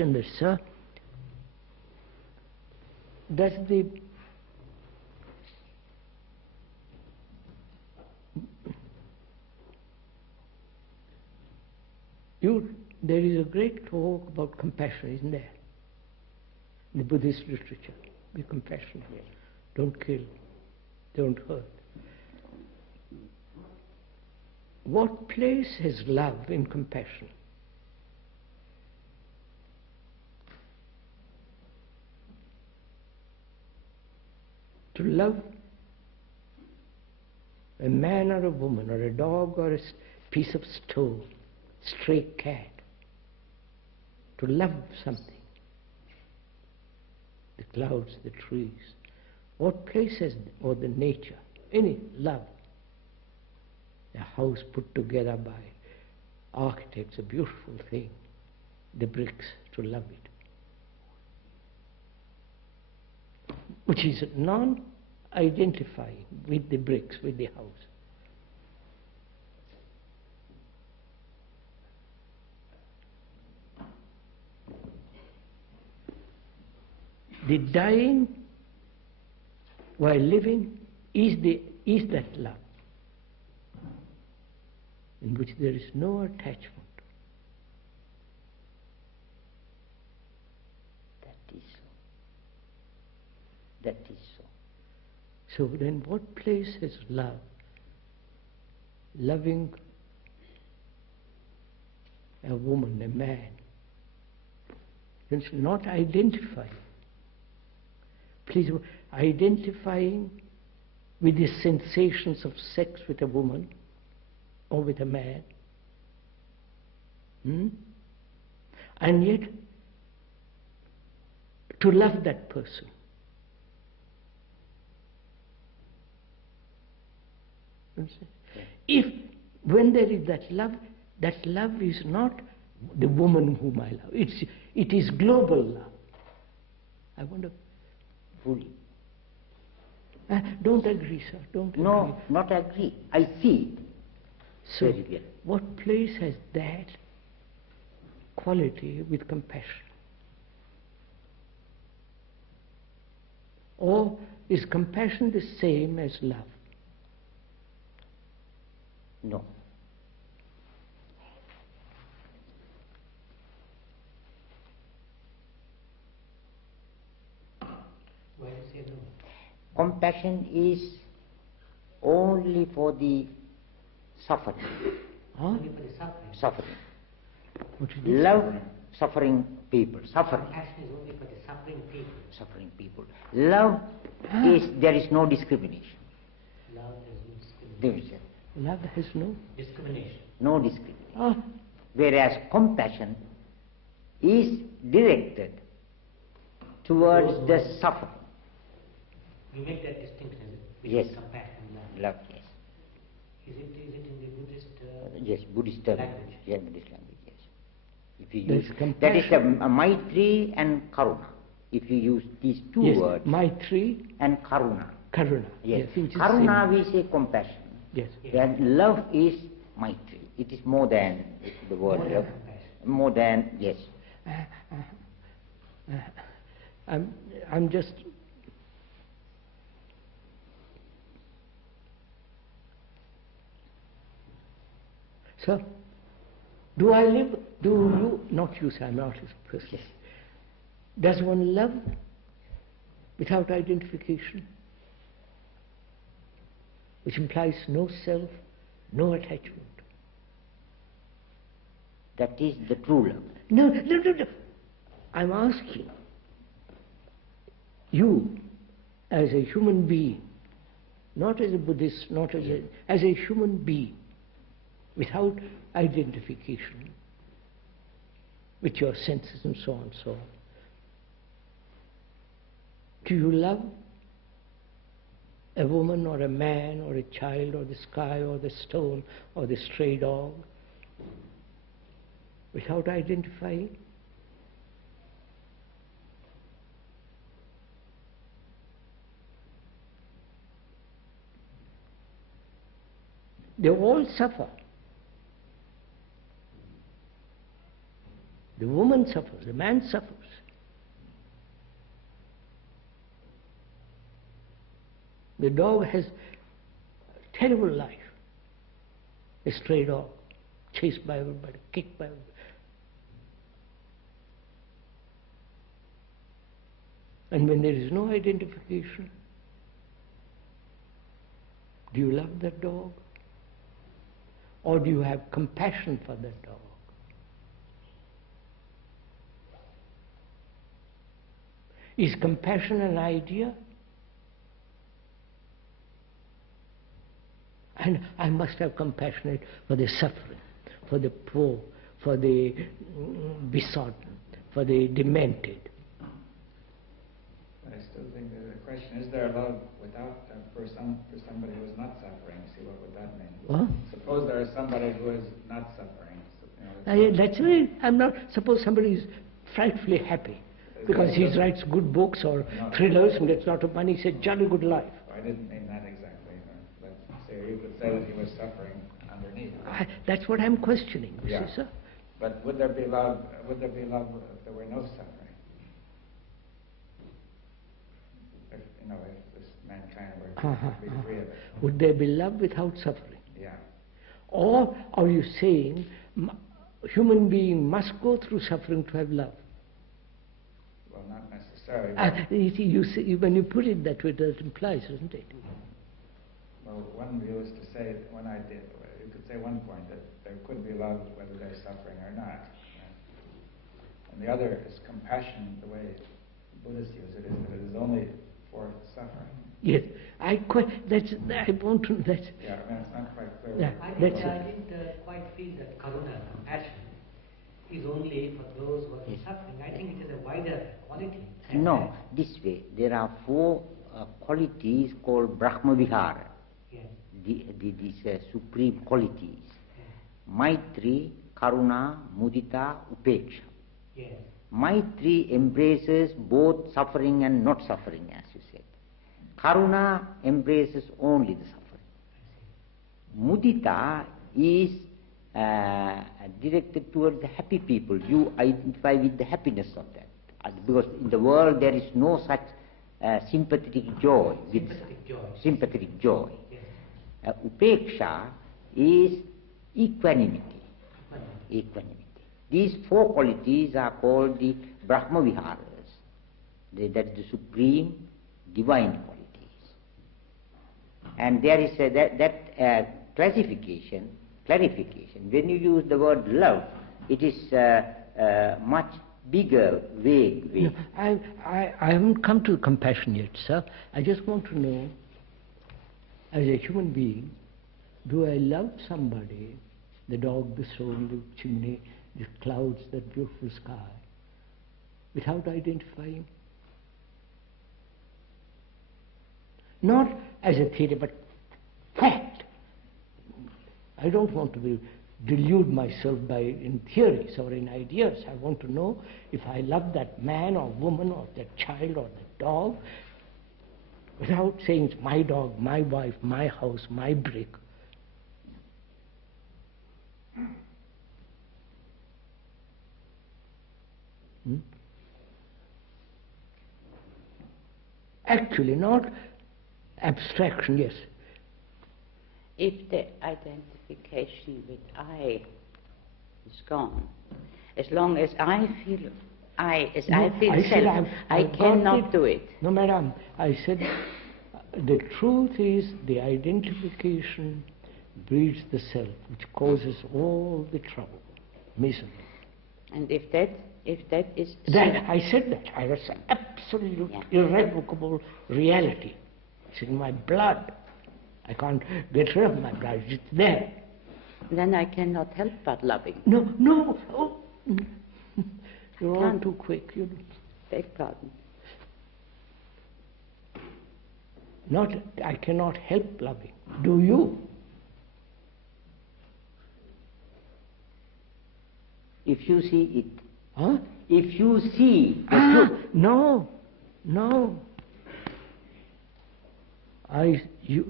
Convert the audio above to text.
Sir, does there is a great talk about compassion, isn't there? In the Buddhist literature, be compassionate, don't kill, don't hurt. What place has love in compassion? To love a man or a woman or a dog or a piece of stone, stray cat, to love something, the clouds, the trees, what place has, or the nature, any love, a house put together by architects, a beautiful thing, the bricks, to love it, which is non-identifying with the bricks, with the house. The dying while living is that love, in which there is no attachment. That is so. So then what place has love? Loving a woman, a man. It's not identifying. Please, identifying with the sensations of sex with a woman or with a man. And yet, to love that person. If, when there is that love is not the woman whom I love. It is global love. I wonder. Fully. Don't agree, sir. Don't No, agree. not agree. I see. So, very well. what place has that quality with compassion? Or is compassion the same as love? No. Why do you say no? Compassion is only for the suffering. Huh? Only for the suffering. Suffering. What is this? Love suffering people. Suffering. Compassion is only for the suffering people. Suffering people. Love is, there is no discrimination. Love has no discrimination. There is Love has no. Discrimination. no discrimination. Ah, Whereas compassion is directed towards the suffering. You make that distinction, is it? Yes. Between compassion and love. Love, yes. Is it in the Buddhist Yes, Buddhist language? Yeah, Buddhist language, yes. If you There's use, that compassion. is the Maitri and Karuna. If you use these two yes, words, Maitri, and Karuna. Karuna. Yes. which is Karuna same. we say compassion. Yes. And love is Maitri. It is more than the word More than love. compassion. More than, yes. I'm just. Sir, do I live? Do you? Not you, sir. I'm not a person. Does one love without identification, which implies no self, no attachment? That is the true love. No. I'm asking you, as a human being, not as a Buddhist, not as a human being, without identification with your senses and so on and so on. Do you love a woman or a man or a child or the sky or the stone or the stray dog without identifying? They all suffer. The woman suffers, the man suffers. The dog has a terrible life. A stray dog, chased by everybody, kicked by everybody. And when there is no identification, do you love that dog? Or do you have compassion for that dog? Is compassion an idea? And I must have compassion for the suffering, for the poor, for the besotted, for the demented. I still think there's a question, is there love without for somebody who is not suffering? See, what would that mean? What? Suppose there is somebody who is not suffering. That's right. I'm not. Suppose somebody is frightfully happy because he writes good books or thrillers and gets a lot of money. He says, jolly good life. I didn't mean that exactly. But say you could say that he was suffering underneath. That's what I'm questioning. You see, sir? But would there be love? Would there be love if there were no suffering? If this mankind were to be free of it. Would there be love without suffering? Yeah. Or are you saying human being must go through suffering to have love? Well, not necessarily. You see, when you put it that way, that implies, doesn't it? Well, one view is to say, you could say one point that there could be love whether there's suffering or not. And the other is compassion, the way Buddhists use it, is that it is only for suffering. Yes, I want to. That's. Yeah, I mean, it's not quite clear. Yeah, I that's didn't quite feel that karuna, compassion, is only for those who are suffering. I think it is a wider quality. No, this way. There are 4 qualities called Brahma Vihara. Yes. These supreme qualities. Maitri, Karuna, Mudita, Upeksha. Yes. Maitri embraces both suffering and not suffering, as you said. Karuna embraces only the suffering. Mudita is directed towards the happy people. You identify with the happiness of that. Because in the world there is no such sympathetic joy. Sympathetic joy. Yes. Upeksha is equanimity. Equanimity. These 4 qualities are called the Brahma Viharas. That is the supreme divine qualities. And there is clarification. When you use the word love, it is much bigger, vague. No, I haven't come to compassion yet, sir. I just want to know, as a human being, do I love somebody, the dog, the stone, the chimney, the clouds, that beautiful sky, without identifying? Not as a theory, but fact. I don't want to delude myself in theories or in ideas. I want to know if I love that man or woman or that child or that dog, without saying it's my dog, my wife, my house, my brick. Actually, not abstraction, yes. If the identification with I is gone, as long as I feel I self, I cannot do it. No, madam, I said the truth is the identification breeds the self, which causes all the trouble, misery. And if that is That I said that. I was absolute, irrevocable reality. It's in my blood. I can't get rid of my blood. It's there. then I cannot help but loving. No. Oh. You're all too quick. You Beg pardon. I cannot help loving. Do you? If you see it. Huh? If you see the truth. No. You